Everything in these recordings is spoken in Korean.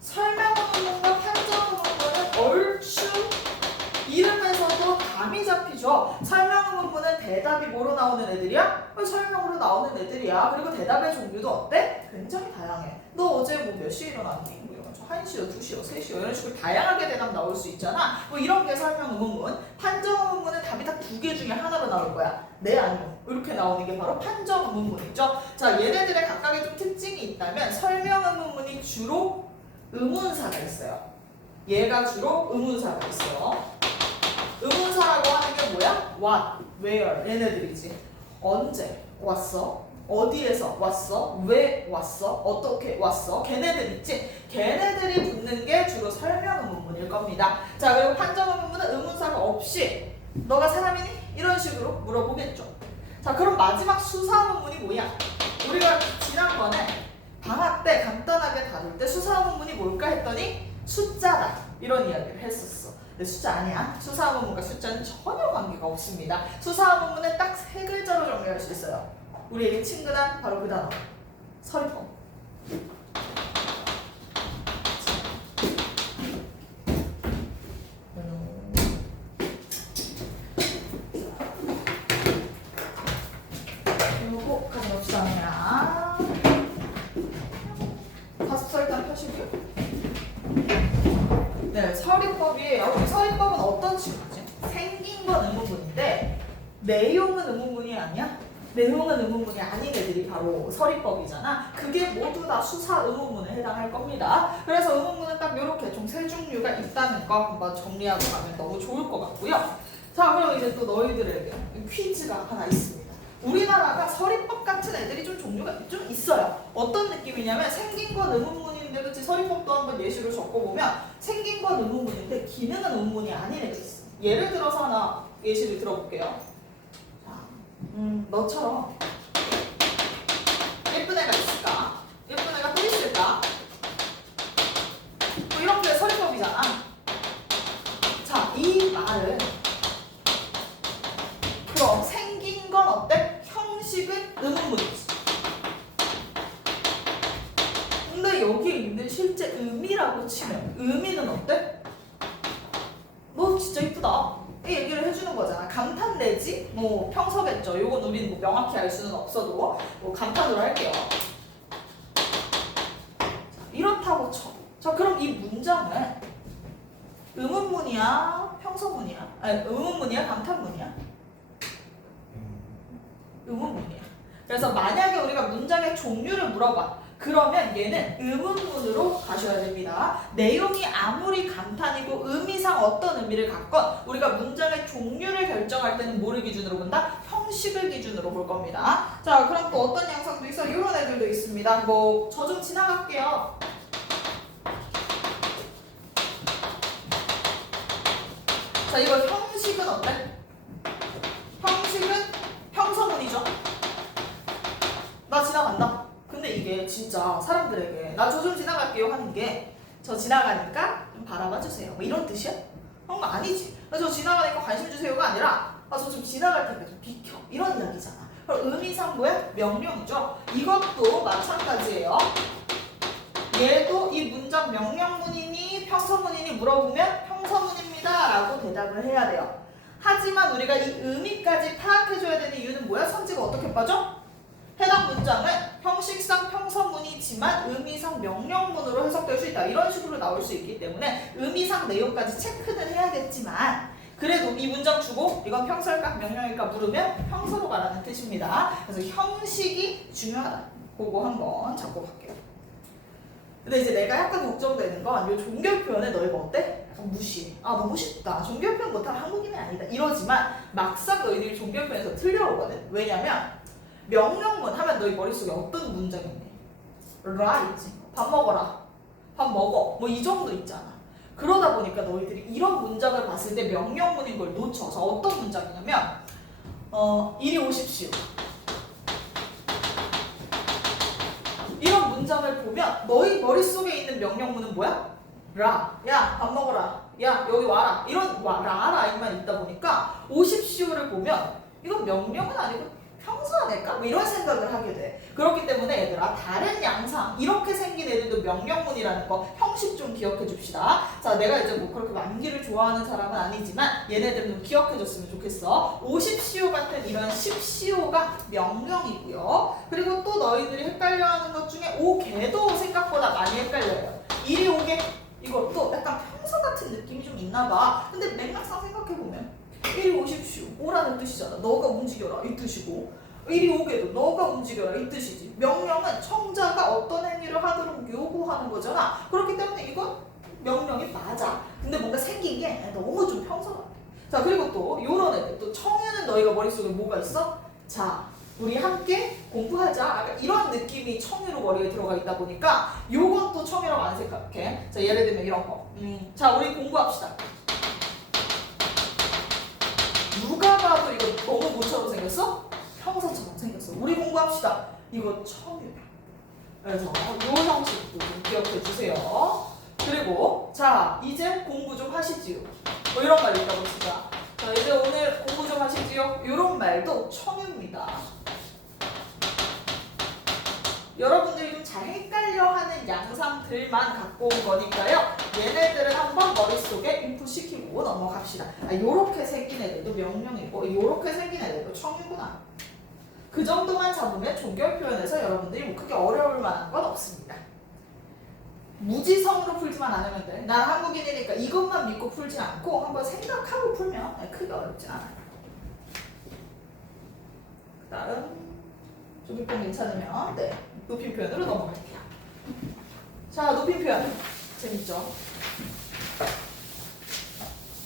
설명 의문문과 판정 의문문은 얼추 이름에서도 감이 잡히죠. 설명 의문문은 대답이 뭐로 나오는 애들이야? 설명으로 나오는 애들이야. 그리고 대답의 종류도 어때? 굉장히 다양해. 너 어제 뭐 몇 시에 일어났니? 뭐 이런 거 1시요, 2시요, 3시요 이런 식으로 다양하게 대답 나올 수 있잖아. 뭐 이런 게 설명 의문문. 판정 의문문은 답이 딱 2개 중에 하나로 나올 거야. 네, 아니요. 이렇게 나오는 게 바로 판정 의문문이죠. 자, 얘네들의 각각의 좀 특징이 있다면 설명 의문문이 주로 의문사가 있어요. 얘가 주로 의문사가 있어요. 의문사라고 하는 게 뭐야? What, where 얘네들이지. 언제 왔어? 어디에서 왔어? 왜 왔어? 어떻게 왔어? 걔네들 있지? 걔네들이 붙는 게 주로 설명 의문문일 겁니다. 자, 그리고 판정 의문문은 의문사가 없이 너가 사람이니? 이런 식으로 물어보겠죠. 자, 그럼 마지막 수사 의문문이 뭐야? 우리가 지난번에 방학 때 간단하게 다룰 때 수사 의문문이 뭘까 했더니 숫자다 이런 이야기를 했었어. 근데 숫자 아니야. 수사 의문문과 숫자는 전혀 관계가 없습니다. 수사 의문문은 딱 3글자로 정리할 수 있어요. 우리에게 친근한 바로 그 단어 서리법. 요거 가져갑시다. 그냥 가습서 일단 펴시고요. 네, 서리법이에요. 우리 서리법은 어떤 친구지? 생긴 건 의문문인데 내용은 의문문이 아니야? 내용은 의문문이 아닌 애들이 바로 서리법이잖아. 그게 모두 다 수사 의문문에 해당할 겁니다. 그래서 의문문은 딱 이렇게 좀 3종류가 있다는 거 한번 정리하고 가면 너무 좋을 것 같고요. 자, 그럼 이제 또 너희들에게 퀴즈가 하나 있습니다. 우리나라가 서리법 같은 애들이 좀 종류가 좀 있어요. 어떤 느낌이냐면 생긴 건 의문문인데 그치? 서리법도 한번 예시로 적어보면 생긴 건 의문문인데 기능은 의문문이 아닌 애가 있어. 예를 들어서 하나 예시를 들어볼게요. 너처럼 예쁜 애가 있을까? 예쁜 애가 또 있을까? 뭐 이런 게 서리법이잖아. 자, 이 말은 그럼 생긴 건 어때? 형식은 의문문이지. 근데 여기에 있는 실제 의미라고 치면 의미는 어때? 너 진짜 이쁘다. 이 얘기를 해주는 거잖아. 감탄 내지 뭐 평서겠죠. 요건 우리는 뭐 명확히 알 수는 없어도 뭐 감탄으로 할게요. 자, 이렇다고 쳐. 자, 그럼 이 문장은 의문문이야? 평서문이야? 아니, 의문문이야? 감탄문이야? 의문문이야. 그래서 만약에 우리가 문장의 종류를 물어봐. 그러면 얘는 의문문으로 가셔야 됩니다. 내용이 아무리 감탄이고 의미상 어떤 의미를 갖건 우리가 문장의 종류를 결정할 때는 뭐를 기준으로 본다? 형식을 기준으로 볼 겁니다. 자, 그럼 또 어떤 양상도 있어? 이런 애들도 있습니다. 뭐 저 좀 지나갈게요. 자, 이거 형식은 어때? 형식은 평서문이죠. 나 지나간다. 근데 이게 진짜 사람들에게 나 저 좀 지나갈게요 하는 게 저 지나가니까 좀 바라봐 주세요. 뭐 이런 뜻이야? 그런 거 아니지. 저 지나가니까 관심 주세요가 아니라 저 좀 지나갈 테니까 좀 비켜. 이런 이야기잖아. 그럼 의미상 뭐야? 명령이죠. 이것도 마찬가지예요. 얘도 이 문장 명령문이니 평서문이니 물어보면 평서문입니다 라고 대답을 해야 돼요. 하지만 우리가 이 의미까지 파악해줘야 되는 이유는 뭐야? 선지가 어떻게 빠져? 해당 문장은 형식상 평서문이지만 의미상 명령문으로 해석될 수 있다. 이런 식으로 나올 수 있기 때문에 의미상 내용까지 체크는 해야겠지만 그래도 이 문장 주고 이건 평서일까 명령일까 물으면 평서로 가라는 뜻입니다. 그래서 형식이 중요하다. 그거 한번 잡고 갈게요. 근데 이제 내가 약간 걱정되는 건 이 종교 표현에 너희가 어때? 약간 무시해. 너무 쉽다. 종교 표현 못하는 한국인이 아니다. 이러지만 막상 너희들이 종교 표현에서 틀려오거든. 왜냐면 명령문 하면 너희 머릿속에 어떤 문장이 있니? 라 있지. 밥 먹어라. 밥 먹어. 뭐 이 정도 있잖아. 그러다 보니까 너희들이 이런 문장을 봤을 때 명령문인 걸 놓쳐서 어떤 문장이냐면 이리 오십시오. 이런 문장을 보면 너희 머릿속에 있는 명령문은 뭐야? 라. 야, 밥 먹어라. 야, 여기 와라. 이런 라라인만 있다 보니까 오십시오를 보면 이건 명령은 아니고 평소 아닐까? 뭐 이런 생각을 하게 돼. 그렇기 때문에 얘들아 다른 양상 이렇게 생긴 애들도 명령문이라는 거 형식 좀 기억해 줍시다. 자, 내가 이제 뭐 그렇게 암기를 좋아하는 사람은 아니지만 얘네들 좀 기억해 줬으면 좋겠어. 50시호 같은 이런 10시호가 명령이고요. 그리고 또 너희들이 헷갈려하는 것 중에 5개도 생각보다 많이 헷갈려요. 이리 오게 이것도 약간 평소 같은 느낌이 좀 있나 봐. 근데 맥락상 생각해보면 이리 오십시오. 오라는 뜻이잖아. 너가 움직여라 이 뜻이고 이리 오게도 너가 움직여라 이 뜻이지. 명령은 청자가 어떤 행위를 하도록 요구하는 거잖아. 그렇기 때문에 이건 명령이 맞아. 근데 뭔가 생긴 게 너무 좀 평소 같아. 자, 그리고 또 요런 애들 또 청유는 너희가 머릿속에 뭐가 있어? 자, 우리 함께 공부하자. 약간 이런 느낌이 청유로 머리에 들어가 있다 보니까 요건 또 청유라고 안 생각해. 자, 예를 들면 이런 거. 자, 우리 공부합시다. 누가 봐도 이거 너무 뭐처럼 생겼어? 형사처럼 생겼어. 우리 공부합시다. 이거 청유야. 그래서 요 형식도 좀 기억해 주세요. 그리고 자, 이제 공부 좀 하시지요. 뭐 이런 말 있다고 봅시다. 자, 이제 오늘 공부 좀 하시지요. 이런 말도 청유입니다. 여러분들이 좀 잘 헷갈려하는 양상들만 갖고 온 거니까요. 얘네들은 한번 머릿속에 인풋시키고 넘어갑시다. 요렇게 생긴 애들도 명령이고 요렇게 생긴 애들도 청유구나. 그 정도만 잡으면 종결 표현에서 여러분들이 뭐 크게 어려울 만한 건 없습니다. 무지성으로 풀지만 않으면 돼. 난 한국인이니까 이것만 믿고 풀지 않고 한번 생각하고 풀면 크게 어렵지 않아요. 그 다음 조기평 괜찮으면 네, 높임 표현으로 넘어갈게요. 자, 높임 표현 재밌죠?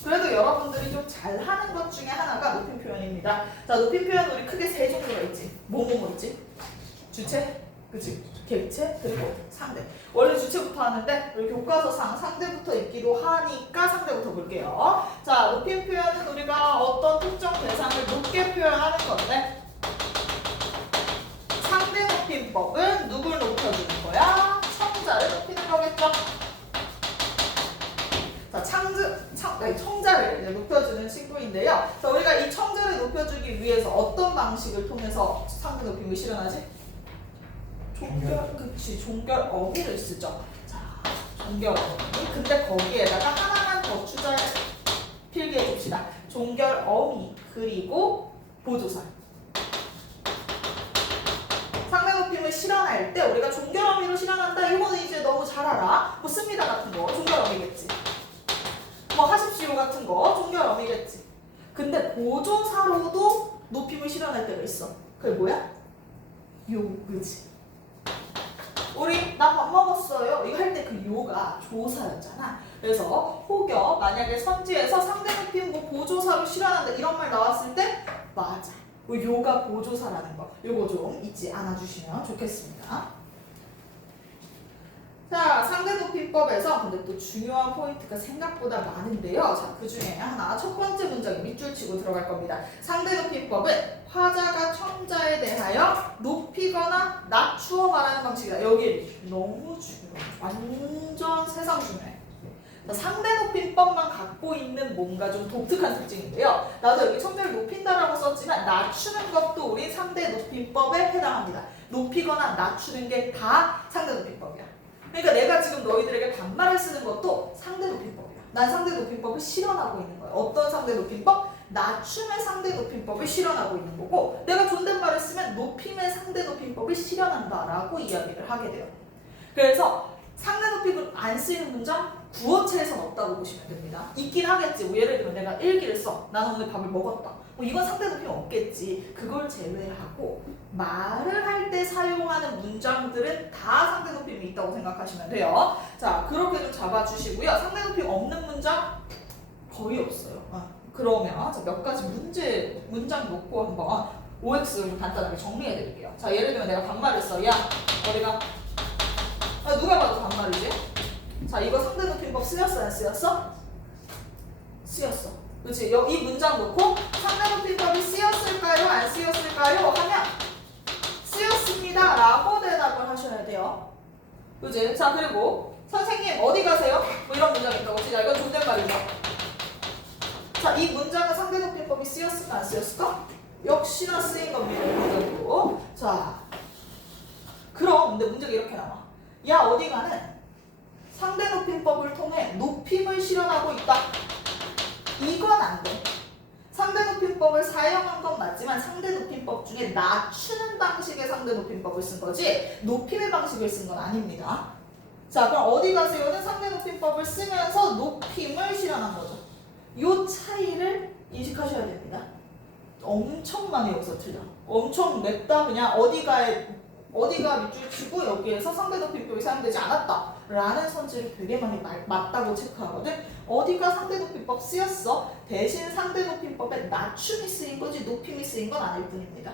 그래도 여러분들이 좀 잘하는 것 중에 하나가 높임 표현입니다. 자, 높임 표현 우리 크게 세 종류가 있지. 뭐뭐 있지? 주체, 그치? 객체, 그리고 상대. 원래 주체부터 하는데 우리 교과서상 상대부터 있기도 하니까 상대부터 볼게요. 자, 높임 표현은 우리가 어떤 특정 대상을 높게 표현하는 건데 상대 높임법은 누굴 높여주는 거야? 청자를 높이는 거겠죠? 자, 청자를 이제 높여주는 친구인데요. 자, 우리가 이 청자를 높여주기 위해서 어떤 방식을 통해서 상대 높임을 실현하지? 그치, 종결 어미를 쓰죠. 자, 종결 어미. 근데 거기에다가 하나만 더 추가해 필기해 줍시다. 종결 어미 그리고 보조사. 상대 높임을 실현할 때 우리가 종결 어미로 실현한다. 이거는 이제 너무 잘 알아. 뭐 씁니다 같은 거 종결 어미겠지. 뭐 하십시오 같은 거 종결 어미겠지. 근데 보조사로도 높임을 실현할 때가 있어. 그게 뭐야? 그치. 우리 나 밥 먹었어요. 이거 할 때 그 요가 조사였잖아. 그래서 혹여 만약에 선지에서 상대 높임 뭐 보조사로 실현한다 이런 말 나왔을 때 맞아. 요가 보조사라는 거. 요거 좀 잊지 않아 주시면 좋겠습니다. 자, 상대 높임법에서 근데 또 중요한 포인트가 생각보다 많은데요. 자, 그 중에 하나 첫 번째 문장이 밑줄 치고 들어갈 겁니다. 상대 높임법은 화자가 청자에 대하여 높이거나 낮추어 말하는 방식이다. 여기 너무 중요해. 완전 세상 중요해. 상대 높임법만 갖고 있는 뭔가 좀 독특한 특징인데요. 나도 여기 청자를 높인다라고 썼지만 낮추는 것도 우리 상대 높임법에 해당합니다. 높이거나 낮추는 게 다 상대 높임법이야. 그러니까 내가 지금 너희들에게 반말을 쓰는 것도 상대 높임법이야. 난 상대 높임법을 실현하고 있는 거야. 어떤 상대 높임법? 낮춤의 상대 높임법을 실현하고 있는 거고 내가 존댓말을 쓰면 높임의 상대 높임법을 실현한다라고 이야기를 하게 돼요. 그래서 상대 높임을 안 쓰이는 문장 구어체에서는 없다고 보시면 됩니다. 있긴 하겠지. 뭐 예를 들면 내가 일기를 써. 나는 오늘 밥을 먹었다. 뭐 이건 상대 높임 없겠지. 그걸 제외하고 말을 할 때 사용하는 문장들은 다 상대 높임이 있다고 생각하시면 돼요. 자, 그렇게 좀 잡아주시고요. 상대 높임 없는 문장 거의 없어요. 그러면 몇 가지 문장 놓고 한번 OX를 좀 간단하게 정리해 드릴게요. 자, 예를 들면 내가 반말을 써. 야, 어디가? 누가 봐도 반말이지? 자, 이거 상대 높임법 쓰였어, 안 쓰였어? 쓰였어. 그렇지? 이 문장 놓고 상대 높임법이 쓰였을까요? 안 쓰였을까요? 하면 쓰였습니다 라고 대답을 하셔야 돼요. 그치? 자, 그리고 선생님 어디 가세요? 뭐 이런 문장이 있다고. 자, 이건 존댓말이죠. 자, 이 문장은 상대 높임법이 쓰였을까 안 쓰였을까? 역시나 쓰인 겁니다. 이 문장도. 자, 그럼 근데 문제가 이렇게 나와. 야, 어디 가는 상대 높임 높임을 실현하고 있다. 이건 안 돼. 상대높임법을 사용한 건 맞지만 상대높임법 중에 낮추는 방식의 상대높임법을 쓴 거지 높임의 방식을 쓴 건 아닙니다. 자, 그럼 어디 가세요는 상대높임법을 쓰면서 높임을 실현한 거죠. 이 차이를 인식하셔야 됩니다. 엄청 많이 여기서 틀려. 엄청 맵다. 그냥 어디가 밑줄 치고 여기에서 상대높임법이 사용되지 않았다 라는 선지를 되게 많이 맞다고 체크하거든. 어디가 상대높임법 쓰였어. 대신 상대높임법에 낮춤이 쓰인 거지 높임이 쓰인 건 아닐 뿐입니다.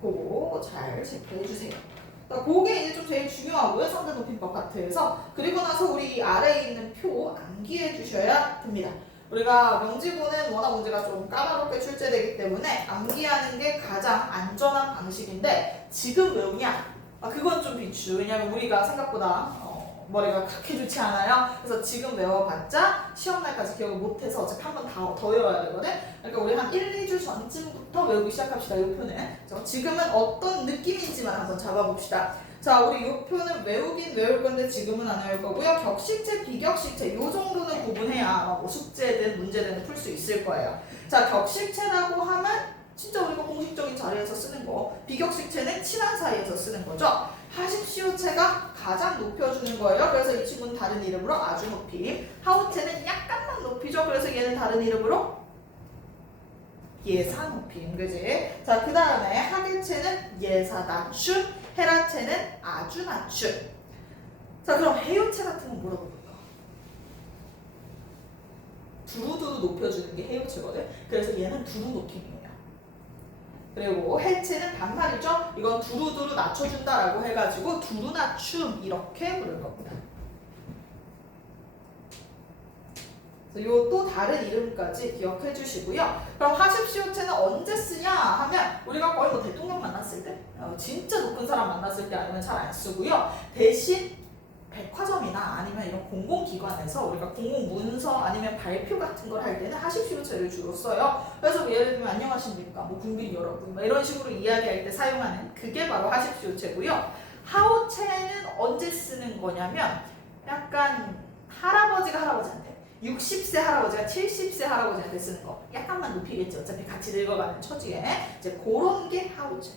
그거 잘 체크해 주세요. 그러니까 그게 이제 좀 제일 중요하고요. 상대높임법 파트에서. 그리고 나서 우리 아래에 있는 표 암기해 주셔야 됩니다. 우리가 명지구는 워낙 문제가 좀 까다롭게 출제되기 때문에 암기하는 게 가장 안전한 방식인데 지금 외우냐? 그건 좀 비추. 왜냐면 우리가 생각보다 머리가 그렇게 좋지 않아요. 그래서 지금 외워봤자 시험날까지 기억을 못해서 어차피 한 번 더 외워야 되거든. 그러니까 우리 한 1, 2주 전쯤부터 외우기 시작합시다. 이 표는. 지금은 어떤 느낌인지만 한번 잡아봅시다. 자, 우리 이 표는 외우긴 외울 건데 지금은 안 외울 거고요. 격식체, 비격식체 요 정도는 구분해야 뭐 숙제든 문제든 풀 수 있을 거예요. 자, 격식체라고 하면 진짜 우리가 공식적인 자리에서 쓰는 거. 비격식체는 친한 사이에서 쓰는 거죠. 하십시오체가 가장 높여주는 거예요. 그래서 이 친구는 다른 이름으로 아주 높임. 하우체는 약간만 높이죠. 그래서 얘는 다른 이름으로 예사 높임. 그지? 자, 그 다음에 하계체는 예사 낮춤. 헤라체는 아주 낮춤. 자, 그럼 해요체 같은 건 뭐라고 볼까? 두루두루 높여주는 게 해요체거든. 그래서 얘는 두루 높임이에요. 그리고 해체는 반말이죠. 이건 두루두루 낮춰준다라고 해가지고 두루 낮춤 이렇게 부를 겁니다. 요 또 다른 이름까지 기억해 주시고요. 그럼 하십시오체는 언제 쓰냐 하면 우리가 거의 뭐 대통령 만났을 때 진짜 높은 사람 만났을 때 아니면 잘 안 쓰고요. 대신 백화점이나 아니면 이런 공공기관에서 우리가 공공문서 아니면 발표 같은 걸 할 때는 하십시오체를 주로 써요. 그래서 예를 들면 안녕하십니까 뭐 국민 여러분 뭐 이런 식으로 이야기할 때 사용하는 그게 바로 하십시오체고요. 하오체는 언제 쓰는 거냐면 약간 할아버지가 할아버지한테 60세 할아버지가 70세 할아버지한테 쓰는 거 약간만 높이겠지. 어차피 같이 늙어가는 처지에 이제 그런 게 하우체.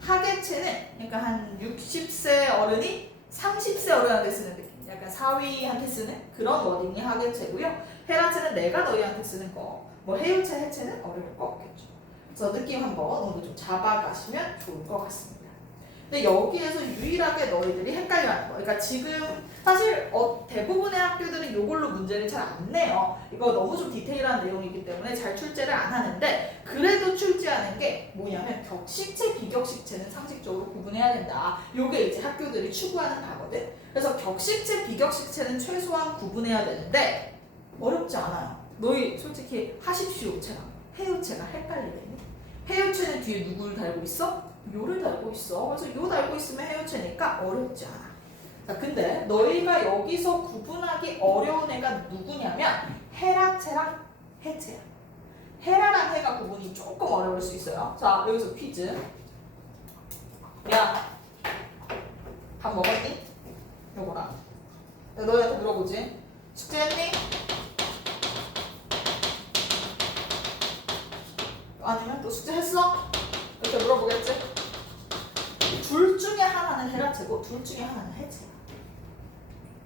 하계체는 그러니까 한 60세 어른이 30세 어른한테 쓰는 느낌. 약간 사위한테 쓰는 그런 워딩이 하계체고요. 헤라체는 내가 너희한테 쓰는 거. 뭐 해유체, 해체는 어려울 거 없겠죠. 그래서 느낌 한번 오늘 좀 잡아가시면 좋을 것 같습니다. 근데 여기에서 유일하게 너희들이 헷갈려하는 거. 그러니까 지금 사실 대부분의 학교들은 이걸로 문제를 잘 안 내요. 이거 너무 좀 디테일한 내용이기 때문에 잘 출제를 안 하는데 그래도 출제하는 게 뭐냐면 격식체, 비격식체는 상식적으로 구분해야 된다. 요게 이제 학교들이 추구하는 바거든. 그래서 격식체, 비격식체는 최소한 구분해야 되는데 어렵지 않아요. 너희 솔직히 하십시오체랑 해요체가 헷갈리겠니? 해요체는 뒤에 누구를 달고 있어? 요를 달고 있어. 그래서 요 달고 있으면 해요체니까 어렵지 않아. 자, 근데 너희가 여기서 구분하기 어려운 애가 누구냐면 헤라체랑 해체야. 헤라랑 해가 구분이 조금 어려울 수 있어요. 자, 여기서 퀴즈. 야, 밥 먹었니? 요거랑. 너희한테 물어보지. 숙제했니? 아니면 또 숙제했어? 이렇게 물어보겠지? 둘 중에 하나는 헤라체고 둘 중에 하나는 해체야.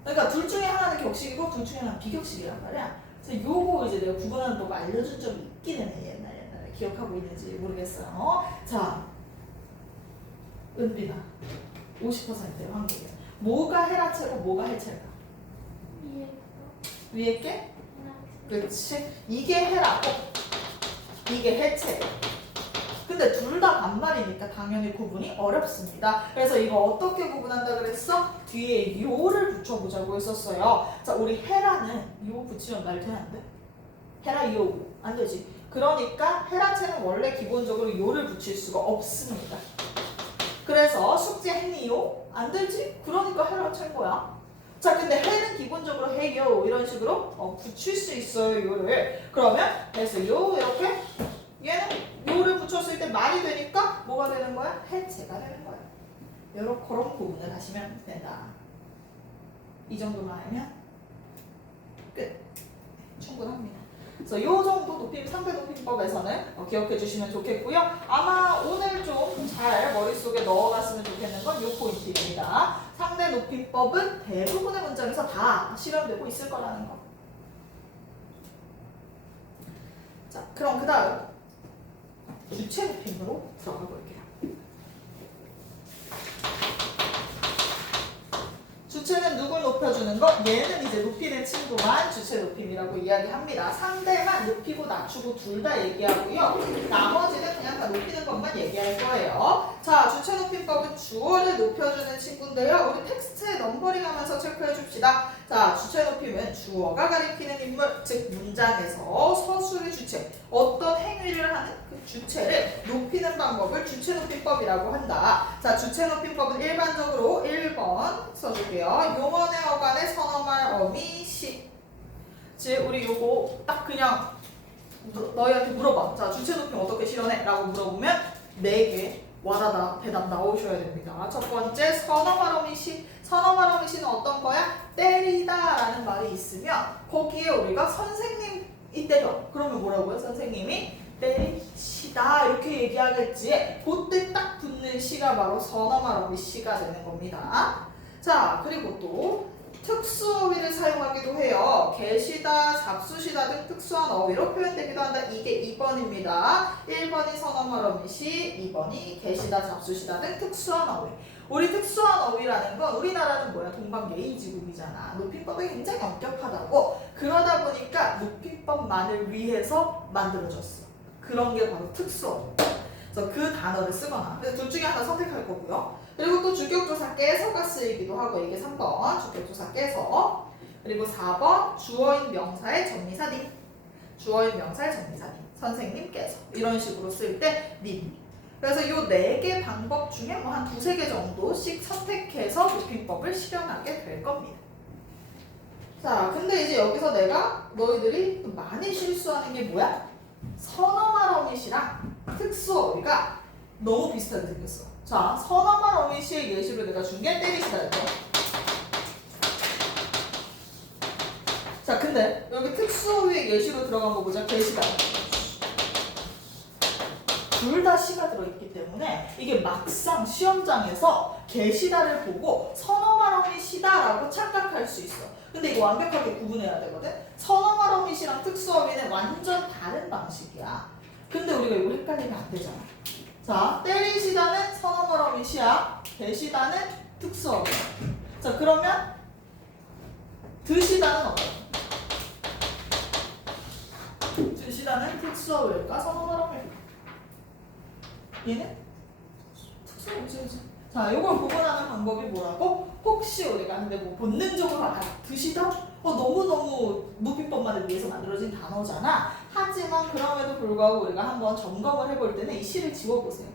그러니까 둘 중에 하나는 격식이고 둘 중에 하나는 비격식이란 말이야. 그래서 요거 이제 내가 구분하는 법 알려준 적이 있기는 해. 옛날에 기억하고 있는지 모르겠어요. 자, 은빈아 50%의 확률이야. 뭐가 헤라체고 뭐가 해체일까? 위에 게? 그렇지. 이게 헤라고 이게 해체예요. 근데 둘 다 반말이니까 당연히 구분이 어렵습니다. 그래서 이거 어떻게 구분한다 그랬어? 뒤에 요를 붙여보자고 했었어요. 자, 우리 헤라는 요 붙이면 말 돼? 안 돼? 헤라 요. 안 되지. 그러니까 헤라체는 원래 기본적으로 요를 붙일 수가 없습니다. 그래서 숙제했니 요? 안 되지? 그러니까 헤라체인 거야. 자, 근데 해는 기본적으로 해요 이런 식으로 붙일 수 있어요 요를. 그러면 해서 요 이렇게 얘는 요를 붙였을 때 말이 되니까 뭐가 되는 거야? 해체가 되는 거야. 요런 그런 구분을 하시면 된다. 이 정도만 알면 끝. 충분합니다. 그래서 이 정도 높임, 상대 높임법에서는 기억해 주시면 좋겠고요. 아마 오늘 좀 잘 머릿속에 넣어갔으면 좋겠는 건 이 포인트입니다. 상대 높임법은 대부분의 문장에서 다 실현되고 있을 거라는 거. 자, 그럼 그 다음 주체 높임으로 들어가 볼게요. 주체는 누굴 높여주는 거? 얘는 이제 높이는 친구만 주체 높임이라고 이야기합니다. 상대만 높이고 낮추고 둘 다 얘기하고요. 나머지는 그냥 다 높이는 것만 얘기할 거예요. 자, 주체 높임법은 주어를 높여주는 친구인데요. 우리 텍스트에 넘버링하면서 체크해 줍시다. 자, 주체 높임은 주어가 가리키는 인물, 즉 문장에서 서술의 주체, 어떤 행위를 하는 그 주체를 높이는 방법을 주체 높임법이라고 한다. 자, 주체 높임법은 일반적으로 1번 써줄게요. 용언의 어간의 선어말 어미 시. 즉 우리 요거 딱 그냥 너희한테 물어봐. 자, 주체 높임 어떻게 실현해? 라고 물어보면 4개 와다다 대답 나오셔야 됩니다. 첫 번째 선어말 어미 시. 선어말 어미 시는 어떤 거야? 때리다 라는 말이 있으면 거기에 우리가 선생님이 때려. 그러면 뭐라고요? 선생님이 때리시다 이렇게 얘기하겠지. 그때 딱 붙는 시가 바로 선어말 어미 시가 되는 겁니다. 자, 그리고 또 특수어휘를 사용하기도 해요. 계시다, 잡수시다 등 특수한 어휘로 표현되기도 한다. 이게 2번입니다. 1번이 선어말 어미시, 2번이 계시다, 잡수시다 등 특수한 어휘. 우리 특수한 어휘라는 건 우리나라는 뭐야? 동방예의지국이잖아. 높임법이 굉장히 엄격하다고. 그러다 보니까 높임법만을 위해서 만들어졌어. 그런 게 바로 특수어휘. 그래서 그 단어를 쓰거나. 그래서 둘 중에 하나 선택할 거고요. 그리고 또 주격조사 깨서가 쓰이기도 하고, 이게 3번 주격조사 깨서. 그리고 4번 주어인 명사의 전미사님. 주어인 명사의 전미사님. 선생님께서. 이런 식으로 쓸 때 님. 그래서 이 4개 방법 중에 뭐 한 2-3개 정도씩 선택해서 높임법을 실현하게 될 겁니다. 자, 근데 이제 여기서 내가 너희들이 많이 실수하는 게 뭐야? 선어말 어밋이랑 특수어휘가 너무 비슷하게 생겼어. 자, 선어말 어밋의 예시로 내가 준 게 때리시다였죠. 자, 근데 여기 특수어휘의 예시로 들어간 거 보자. 계시다. 둘 다 시가 들어있기 때문에 이게 막상 시험장에서 계시다를 보고 선어말 어밋이다라고 착각할 수 있어. 근데 이거 완벽하게 구분해야 되거든. 선어말 어밋이랑 특수어휘는 완전 다른 방식이야. 근데 우리가 이거 헷갈리면 안 되잖아. 자, 때리시다는 선어말 어밋이야. 계시다는 특수어휘. 자, 그러면 드시다는 어떤? 드시다는 특수어휘일까? 선어말 어밋일까? 얘는 특수어휘지. 자, 이걸 구분하는 방법이 뭐라고? 혹시 우리가 근데 뭐 본능적으로 드시다? 너무너무 높임법만을 위해서 만들어진 단어잖아. 하지만 그럼에도 불구하고 우리가 한번 점검을 해볼 때는 이 시를 지워보세요.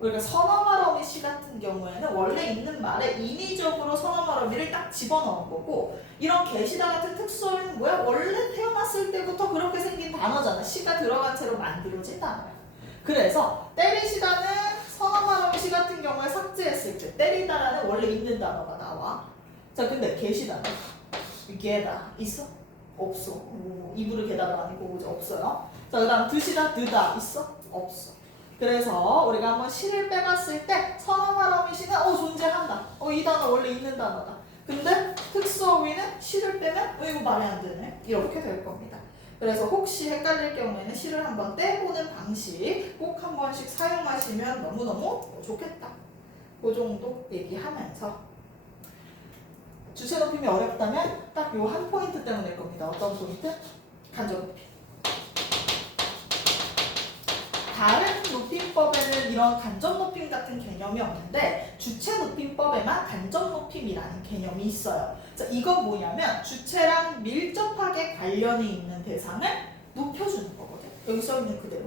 우리가 선어말 어미 시 같은 경우에는 원래 있는 말에 인위적으로 선어말 어미를 딱 집어넣은 거고, 이런 계시다 같은 특수어휘는 뭐야? 원래 태어났을 때부터 그렇게 생긴 단어잖아. 시가 들어간 채로 만들어진 단어야. 그래서 때리시다는 선어말 어미 시 같은 경우에 삭제했을 때 때리다라는 원래 있는 단어가 나와. 자, 근데 계시다는 게다 있어? 없어. 이불을 게다가 아니고 없어요. 자, 그 다음 드시다, 드다 있어? 없어. 그래서 우리가 한번 시를 빼봤을 때 선어말 어미시는 존재한다. 이 단어 원래 있는 단어다. 근데 특수어휘는 시를 빼면 이거 말이 안 되네. 이렇게 될 겁니다. 그래서 혹시 헷갈릴 경우에는 시를 한번 떼보는 방식 꼭 한 번씩 사용하시면 너무너무 좋겠다. 그 정도 얘기하면서 주체 높임이 어렵다면 딱 요 한 포인트 때문일 겁니다. 어떤 포인트? 간접 높임. 다른 높임법에는 이런 간접 높임 같은 개념이 없는데 주체 높임법에만 간접 높임이라는 개념이 있어요. 자, 이건 뭐냐면 주체랑 밀접하게 관련이 있는 대상을 높여주는 거거든. 여기 써있는 그대로.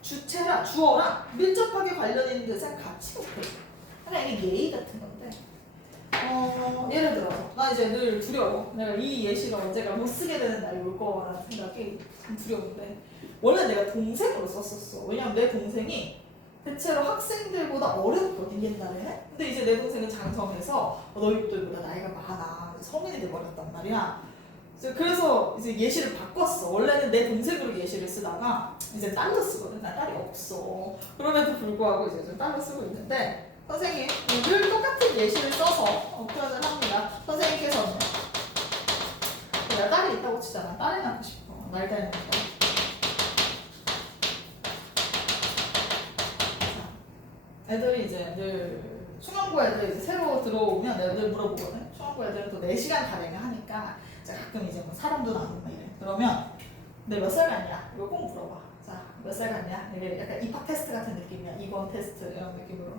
주체랑 주어랑 밀접하게 관련이 있는 대상을 같이 높여줘. 그냥 이게 예의 같은 건데. 예를 들어서 나 이제 늘 두려워. 내가 이 예시를 언제가 못 쓰게 되는 날이 올 거라는 생각이 좀 두려운데, 원래 내가 동생으로 썼었어. 왜냐면 내 동생이 대체로 학생들보다 어렸거든 옛날에는. 근데 이제 내 동생은 장성해서 너희들보다 나이가 많아. 성인이 돼버렸단 말이야. 그래서 이제 예시를 바꿨어. 원래는 내 동생으로 예시를 쓰다가 이제 딸로 쓰거든. 나 딸이 없어. 그럼에도 불구하고 이제 좀 딸로 쓰고 있는데 선생님 늘 똑같은 예시를 써서 표현을 합니다. 선생님께서는 내가 딸이 있다고 치잖아. 딸이 낳고 싶어. 날 닮은 거. 애들이 이제 늘 중앙고 애들 이제 새로 들어오면 내가 늘 물어보거든. 중앙고 애들은 또 4시간 가량 하니까 가끔 이제 뭐 사람도 나누고 이래. 그러면 너 몇 살 같냐? 이거 꼭 물어봐. 자, 몇 살 같냐? 이게 약간 입학 테스트 같은 느낌이야. 입원 테스트 이런 느낌으로.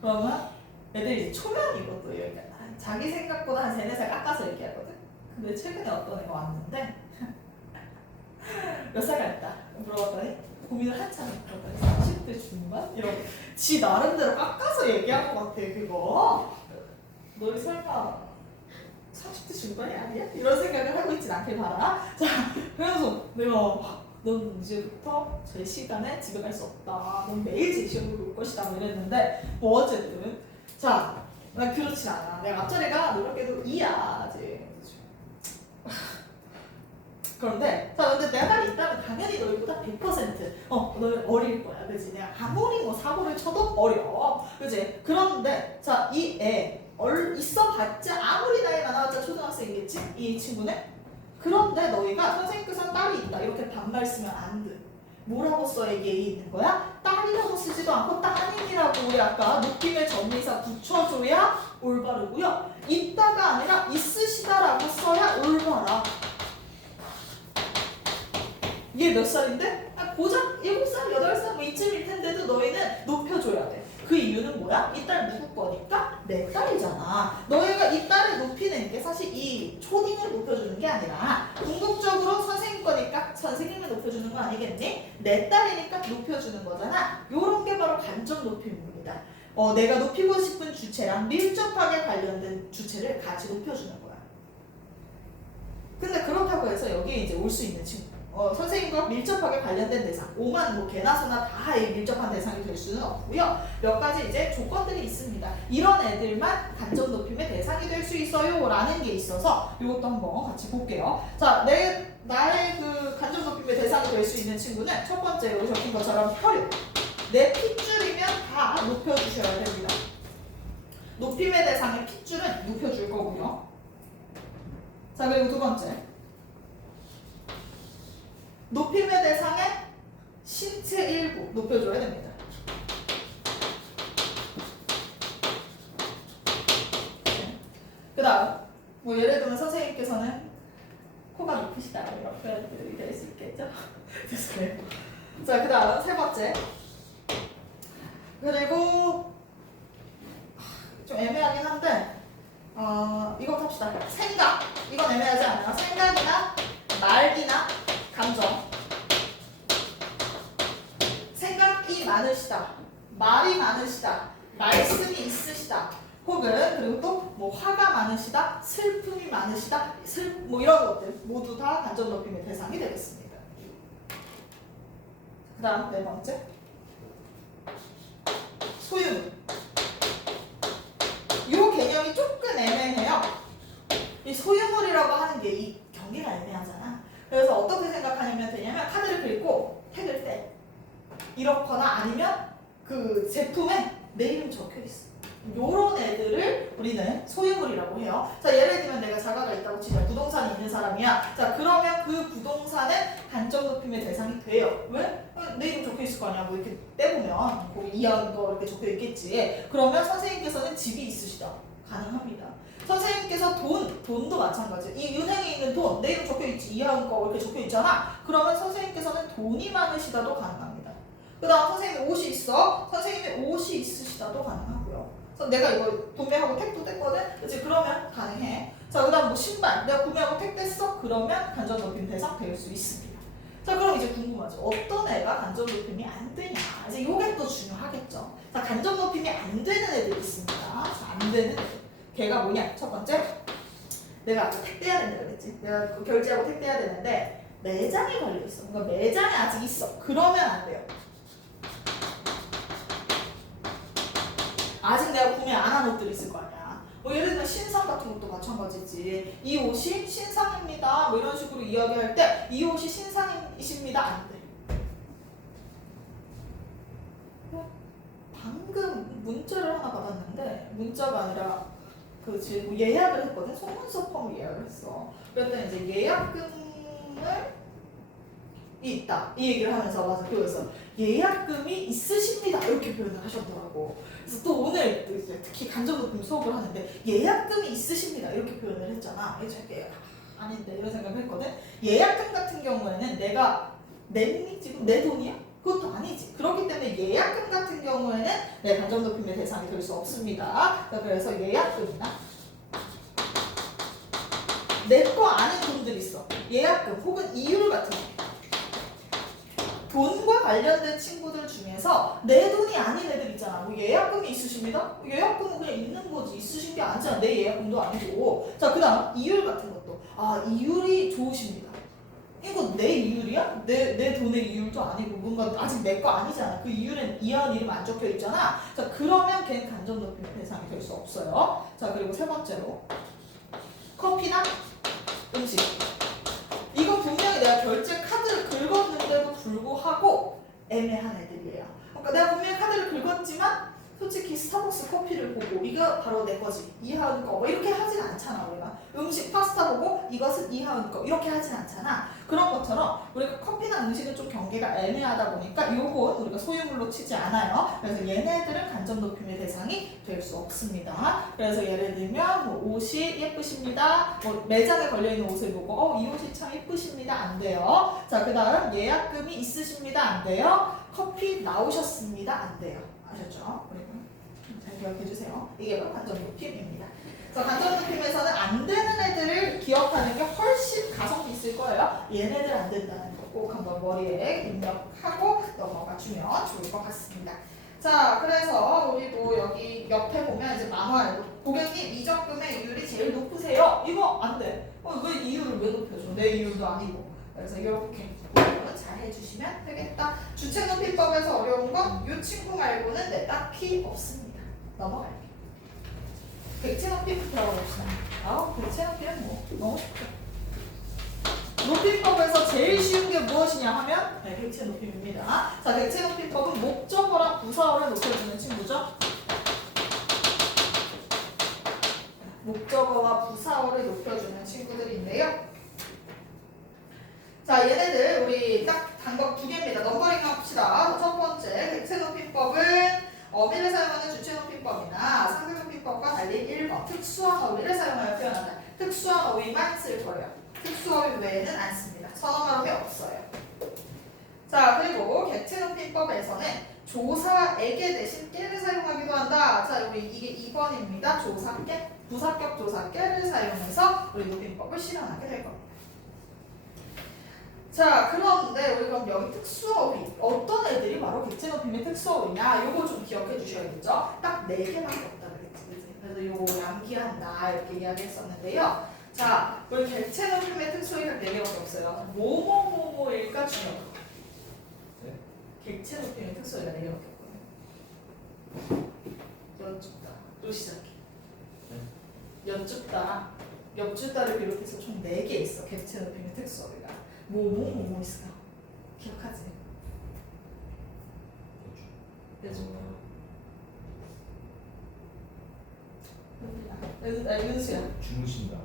그러면 애들이 이제 초면이고 또 여기가 자기 생각보다 한 3, 4살 깎아서 얘기하거든. 근데 최근에 어떤 애가 왔는데 몇 살 같다 물어봤더니 고민을 한참 했거든. 30대 중반? 이런 지 나름대로 깎아서 얘기한 것 같아. 그거 너희 설마 30대 중반이 아니야? 이런 생각을 하고 있진 않길 바라. 자, 그래서 내가 넌 이제부터 제 시간에 집에 갈 수 없다. 넌 매일 제 시험을 볼 것이다. 뭐 이랬는데 뭐 어쨌든 자, 난 그렇진 않아. 내가 앞자리가 노력해도 2야 아직. 그런데 자, 근데 내 말이 있다면 당연히 너희보다 100% 너 어릴 거야, 그지? 내가 아무리 뭐 사고를 쳐도 어려, 그지? 그런데 자, 이 애 있어봤자 아무리 나이 많아봤자 초등학생이겠지? 이 친구는? 그런데 너희가 선생님께서 딸이 있다 이렇게 반말 쓰면 안 돼. 뭐라고 써야 예의 있는 거야? 딸이라고 쓰지도 않고 따님이라고 우리 아까 느낌의 전미사 붙여줘야 올바르고요. 있다가 아니라 있으시다라고 써야 올바라. 이게 몇 살인데? 고작 7살, 8살 뭐 이쯤일 텐데도 너희는 높여줘야 돼. 그 이유는 뭐야? 이 딸 누구 거니까? 내 딸이잖아. 너희가 이 딸을 높이는 게 사실 이 초딩을 높여주는 게 아니라 궁극적으로 선생님 거니까 선생님을 높여주는 거 아니겠니? 내 딸이니까 높여주는 거잖아. 요런 게 바로 간접 높임입니다. 내가 높이고 싶은 주체랑 밀접하게 관련된 주체를 같이 높여주는 거야. 근데 그렇다고 해서 여기에 이제 올 수 있는 친구 선생님과 밀접하게 관련된 대상, 오만 뭐 개나 소나 다 밀접한 대상이 될 수는 없고요. 몇 가지 이제 조건들이 있습니다. 이런 애들만 간접 높임의 대상이 될 수 있어요 라는 게 있어서 이것도 한번 같이 볼게요. 자, 나의 그 간접 높임의 대상이 될 수 있는 친구는 첫 번째 여기 적힌 것처럼 혈육. 내 핏줄이면 다 높여주셔야 됩니다. 높임의 대상의 핏줄은 높여줄 거고요. 자, 그리고 두 번째. 높임의 대상의 신체 일부 높여줘야 됩니다. 그 다음 뭐 예를 들면 선생님께서는 코가 높으시다 이런 표현들이 될 수 있겠죠? 됐어요. 자, 그 다음 세 번째. 그리고 좀 애매하긴 한데 이거 합시다. 생각. 이건 애매하지 않아요. 생각이나 말이나 감정. 생각이 많으시다, 말이 많으시다, 말씀이 있으시다, 혹은 그리고 또 뭐 화가 많으시다, 슬픔이 많으시다, 뭐 이런 것들 모두 다 간접 높임의 대상이 되겠습니다. 그 다음 네 번째. 소유물. 이 개념이 조금 애매해요. 이 소유물이라고 하는 게 이 경계가 애매하잖아. 그래서 어떻게 생각하면 되냐면 카드를 긁고 택을 떼. 이렇거나 아니면 그 제품에 내 이름 적혀 있어. 요런 애들을 우리는 소유물이라고 해요. 자, 예를 들면 내가 자가가 있다고 치자. 부동산이 있는 사람이야. 자, 그러면 그 부동산은 간접 높임의 대상이 돼요. 왜? 내 이름 적혀 있을 거 아니야. 뭐 이렇게 떼보면 거기 이해하는 거 이렇게 적혀 있겠지. 그러면 선생님께서는 집이 있으시다. 가능합니다. 선생님께서 돈도 마찬가지. 이 은행에 있는 돈, 내 이름 적혀 있지. 이해하는 거 이렇게 적혀 있잖아. 그러면 선생님께서는 돈이 많으시다도 가능합니다. 그 다음 선생님이 옷이 있어. 선생님이 옷이 있으시다도 가능하고요. 그래서 내가 이거 구매하고 택도 뗐거든? 그치? 그러면 가능해. 자, 그 다음 뭐 신발. 내가 구매하고 택 뗐어? 그러면 간접 높임 대상 될 수 있습니다. 자, 그럼 이제 궁금하죠. 어떤 애가 간접 높임이 안 되냐. 이제 요게 또 중요하겠죠. 자, 간접 높임이 안 되는 애들이 있습니다. 자, 안 되는 애들. 걔가 뭐냐? 첫 번째. 내가 아까 택 떼야 된다 그랬지? 내가 그 결제하고 택 떼야 되는데 매장이 걸려있어. 그러니까 매장이 아직 있어. 그러면 안 돼요. 아직 내가 구매 안 한 옷들이 있을 거 아니야. 뭐 예를 들면 신상 같은 것도 마찬가지지. 이 옷이 신상입니다. 뭐 이런 식으로 이야기할 때 이 옷이 신상이십니다. 안 돼. 방금 문자를 하나 받았는데 문자가 아니라 그 지금 예약을 했거든. 소문서 펌을 예약을 했어. 그랬더니 이제 예약금을 있다 이 얘기를 하면서 맞아 그래서 예약금이 있으십니다 이렇게 표현을 하셨더라고. 그래서 또 오늘 특히 간접노동 수업을 하는데 예약금이 있으십니다 이렇게 표현을 했잖아. 이게 아닌데 이런 생각을 했거든. 예약금 같은 경우에는 내가 냈니 지금 내 돈이야? 그것도 아니지. 그렇기 때문에 예약금 같은 경우에는 내 간접노동의 대상이 될 수 없습니다. 그래서 예약금이나 내 거 아닌 돈들 있어. 예약금 혹은 이율 같은 거. 돈과 관련된 친구들 중에서 내 돈이 아닌 애들 있잖아. 뭐 예약금이 있으십니다? 예약금은 그냥 있는 거지. 있으신 게 아니잖아. 내 예약금도 아니고. 자, 그 다음 이율 같은 것도. 아, 이율이 좋으십니다. 이거 내 이율이야? 내 돈의 이율도 아니고 뭔가 아직 내 거 아니잖아. 그 이율엔 이하은 이름 안 적혀 있잖아. 자, 그러면 걔는 간접노동 대상이 될 수 없어요. 자, 그리고 세 번째로 커피나 음식. 이거 분명히 내가 결제 카드를 긁었는데도 불구하고 애매한 애들이에요. 그러니까 내가 분명히 카드를 긁었지만 솔직히 스타벅스 커피를 보고 이거 바로 내 거지 이하은 거 뭐 이렇게 하진 않잖아. 우리가 음식 파스타 보고 이것은 이하은 거 이렇게 하진 않잖아. 그런 것처럼 우리가 커피나 음식은 좀 경계가 애매하다 보니까 요건 우리가 소유물로 치지 않아요. 그래서 얘네들은 간접노품의 대상이 될 수 없습니다. 그래서 예를 들면 뭐 옷이 예쁘십니다. 뭐 매장에 걸려있는 옷을 보고 이 옷이 참 예쁘십니다. 안 돼요. 자, 그 다음 예약금이 있으십니다. 안 돼요. 커피 나오셨습니다. 안 돼요. 아셨죠? 잘 기억해주세요. 이게 바로 간접노품입니다. 자, 간접노품에서는 안 되는 애들을 기억하는 게 훨씬 가성비 있을 거예요. 얘네들 안 된다는 거 꼭 한번 머리에 입력하고 넘어가 주면 좋을 것 같습니다. 자, 그래서 우리도 여기 옆에 보면 이제 만화에도 고객님 이적금의 이율이 제일 높으세요. 이거 안 돼. 왜 이율을 왜 높여줘? 내 이율도 아니고. 그래서 이렇게 잘 해주시면 되겠다. 주체높이법에서 어려운 건 이 친구 말고는 네, 딱히 없습니다. 넘어갈게요. 객체높이 들어봅시다. 객체높이는 뭐 너무 쉽죠. 높이법에서 제일 쉬운 게 무엇이냐 하면 네, 객체높이입니다. 자, 객체높이법은 목적어랑 부사어를 높여주는 친구죠. 목적어와 부사어를 높여주는 친구들인데요. 자, 얘네들 우리 딱 방법 두 개입니다. 넘버링 합시다. 첫 번째, 객체높이법은 어미를 사용하는 주체높이법이나 상대높이법과 달리 1번 특수한 어휘를 사용하여 표현한다. 특수한 어휘만 쓸 거예요. 특수어휘 외에는 안 씁니다. 선어말음이 없어요. 자, 그리고 객체높이법에서는 조사에게 대신 깨를 사용하기도 한다. 자, 우리 이게 2번입니다. 조사깨, 부사격 조사깨를 사용해서 우리 높임법을 실현하게 될 겁니다. 자, 그런데 우리 그럼 여기 특수어휘 어떤 애들이 바로 객체높임의 특수어휘냐 요거 좀 기억해 주셔야겠죠. 딱 4개밖에 없다 그랬지. 그래서 요거 암기한다 이렇게 이야기했었는데요. 자, 우리 객체높임의 특수어휘가 4개밖에 없어요. 뭐뭐뭐뭐일까 중요한 거. 네? 객체높임의 특수어휘가 4개밖에 없거든요. 여쭙다. 또 시작해. 네? 여쭙다. 여쭙다를 비롯해서 총 4개 있어. 객체높임의 특수어휘가. 뭐뭐 있어? 기억하지? 윤수야. 주무신다.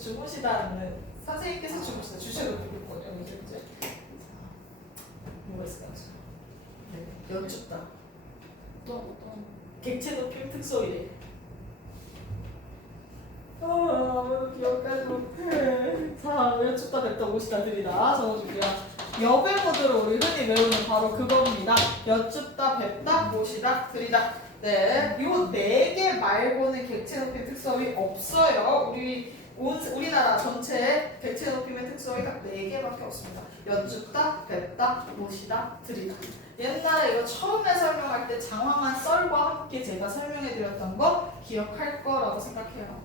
주무시다는 선생님께서 주무시다. 주셔도 부를 거예요. 이제 뭐가 있을까요? 네, 여쭙다. 또 객체높임 특수어휘. 아무도 기억하지 못해. 자, 여쭙다 뵙다 오시다 들이다 적어줄게요. 여배 모드로 우리 흔히 외우는 바로 그겁니다. 여쭙다 뵙다 오시다 들이다. 네, 요 4개 말고는 객체높임 특수어휘 없어요. 우리나라 전체에 객체높임의 특수어휘가 4개밖에 없습니다. 여쭙다 뵙다 오시다 들이다. 옛날에 이거 처음에 설명할 때 장황한 썰과 함께 제가 설명해드렸던 거 기억할 거라고 생각해요.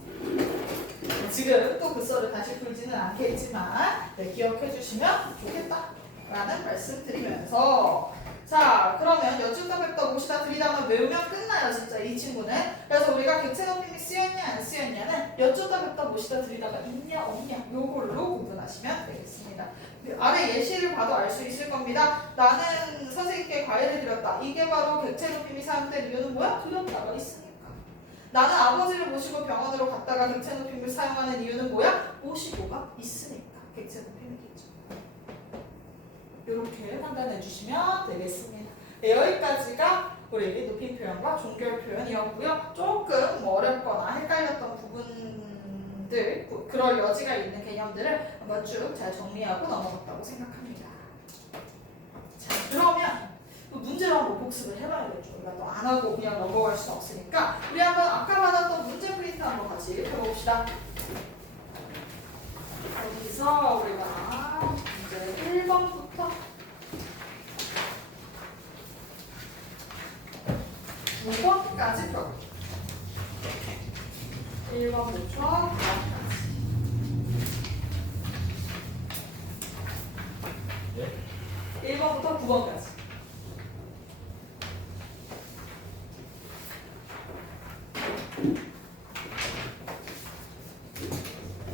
지금 또 그 썰을 다시 풀지는 않겠지만 네, 기억해 주시면 좋겠다라는 말씀 드리면서 자, 그러면 여쭈다 벡터 모시다 들이다만 외우면 끝나요, 진짜 이 친구는. 그래서 우리가 객체 높임이 쓰였냐 안 쓰였냐는 여쭈다 벡터 모시다 들이다가 있냐 없냐 요걸로 구분하시면 되겠습니다. 아래 예시를 봐도 알 수 있을 겁니다. 나는 선생님께 과외를 드렸다. 이게 바로 객체 높임이 사용된 이유는 뭐야? 들였다가 있으니까. 나는 아버지를 모시고 병원으로 갔다가 객체 높임을 사용하는 이유는 뭐야? 모시고가 있으니까 객체 높임이겠죠. 이렇게 판단해 주시면 되겠습니다. 네, 여기까지가 우리 높임 표현과 종결 표현이었고요. 조금 뭐 어렵거나 헷갈렸던 부분들, 그럴 여지가 있는 개념들을 한번 쭉 잘 정리하고 넘어갔다고 생각합니다. 자, 그러면 문제로 한번 복습을 해봐야겠죠. 우리가 또 안 하고 그냥 넘어갈 수는 없으니까 우리 한번 아까 받았던 문제 프린트 한번 같이 해봅시다. 여기서 우리가 문제 1번부터 9번까지 펴볼게요. 1번부터 9번까지. 예. 1번부터 9번까지.